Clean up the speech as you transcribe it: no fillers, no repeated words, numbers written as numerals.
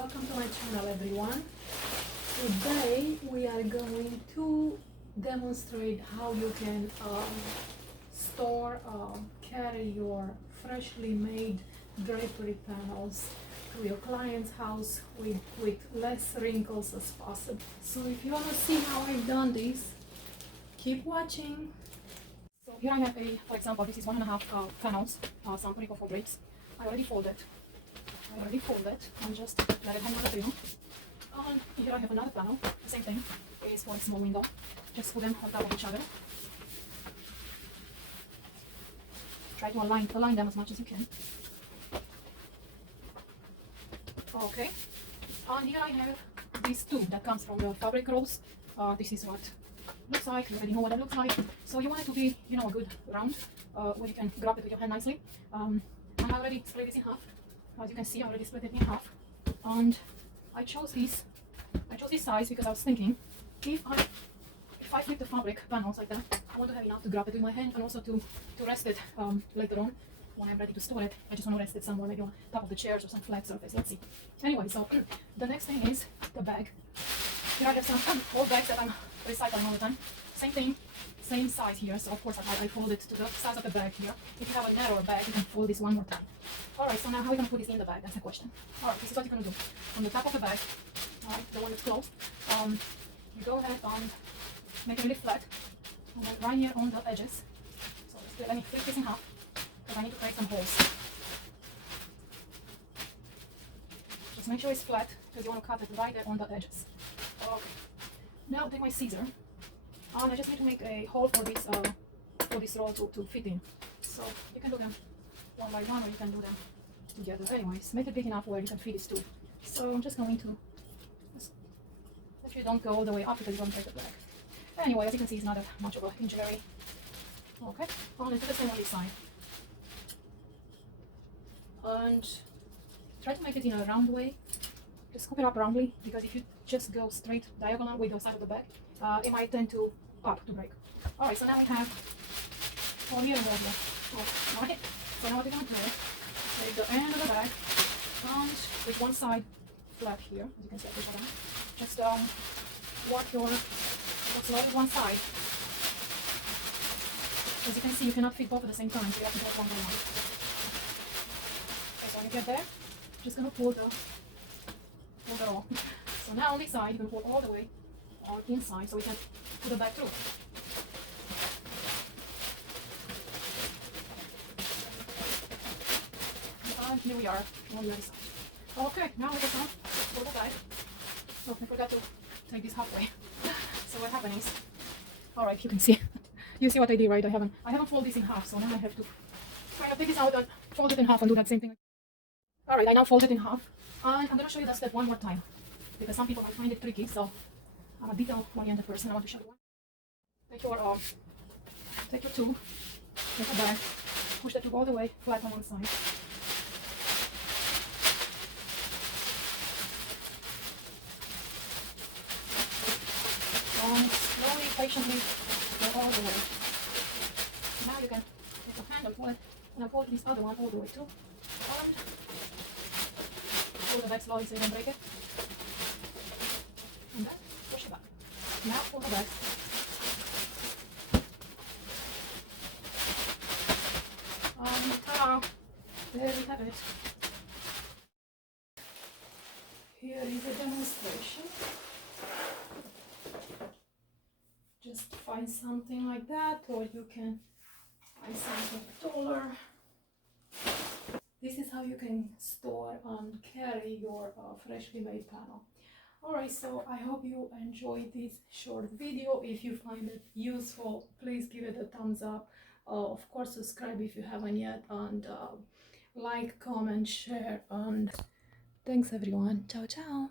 welcome to my channel everyone. Today we are going to demonstrate how you can carry your freshly made drapery panels to your client's house with less wrinkles as possible. So if you want to see how I've done this, keep watching. So here I have for example, this is 1.5 panels, some wrinkle drapes. I already folded. And just let it hang on the table. And here I have another panel, the same thing, is for a small window. Just put them on top of each other. Try to align them as much as you can. Okay. And here I have these two that comes from the fabric rolls. This is what it looks like. You already know what it looks like. So you want it to be, a good round, where you can grab it with your hand nicely. And I already split this in half. As you can see, I already split it in half, and I chose this size because I was thinking if I flip the fabric panels like that, I want to have enough to grab it with my hand and also to rest it later on when I'm ready to store it. I just want to rest it somewhere, maybe on top of the chairs or some flat surface. Let's see. Anyway, so the next thing is the bag. Here I have some old bags that I'm recycling all the time. Same thing, same size here. So of course I fold it to the size of the bag here. If you have a narrower bag, you can fold this one more time. Alright, so now how are we going to put this in the bag? That's the question. Alright, this is what you're going to do. From the top of the bag, alright, the one that's closed, you go ahead and make it really flat. And then right here on the edges. So let me flip this in half, because I need to create some holes. Just make sure it's flat, because you want to cut it right there on the edges. Okay. Now take my scissor, and I just need to make a hole for this roll to fit in. So you can do them one by one, or you can do them together. Anyways, make it big enough where you can fit these two. So I'm just going to make sure you don't go all the way up because you don't break the bag. Anyway, as you can see, it's not much of an injury. Okay, and let's do the same on this side. And try to make it in a round way. Just scoop it up roundly, because if you just go straight diagonal with the side of the bag, it might tend to break. Alright, so now we have one here and one here. Alright, so now what we're going to do is take the end of the bag and with one side flat here, as you can see at the bottom, just work your slot with one side. As you can see, you cannot fit both at the same time, so you have to do it one by one. Okay, so when you get there, just going to pull the roll. So now on this side, you're going to pull all the way on inside so we can put the bag through. And here we are on the other side. Okay, now we just pull the bag. Oh, I forgot to take this halfway. So what happened is, alright, you can see. You see what I did, right? I haven't folded this in half, so now I have to kind of take this out and fold it in half and do that same thing. Alright, I now fold it in half. And I'm going to show you that step one more time, because some people might find it tricky, so I'm a detail-oriented person. I want to show you one. Take your tube, take a bag, push the tube all the way flat on one side. And slowly, patiently, go all the way. Now you can take your hand and pull it, and I'll pull this other one all the way too. And pull the bag slowly so you don't break it. And then push it back. Now pull the bag. And ta-da! There we have it. Here is a demonstration. Just find something like that, or you can find something taller. This is how you can store and carry your freshly made panel. Alright, so I hope you enjoyed this short video. If you find it useful, please give it a thumbs up. Of course, subscribe if you haven't yet, and like, comment, share, and thanks everyone. Ciao, ciao.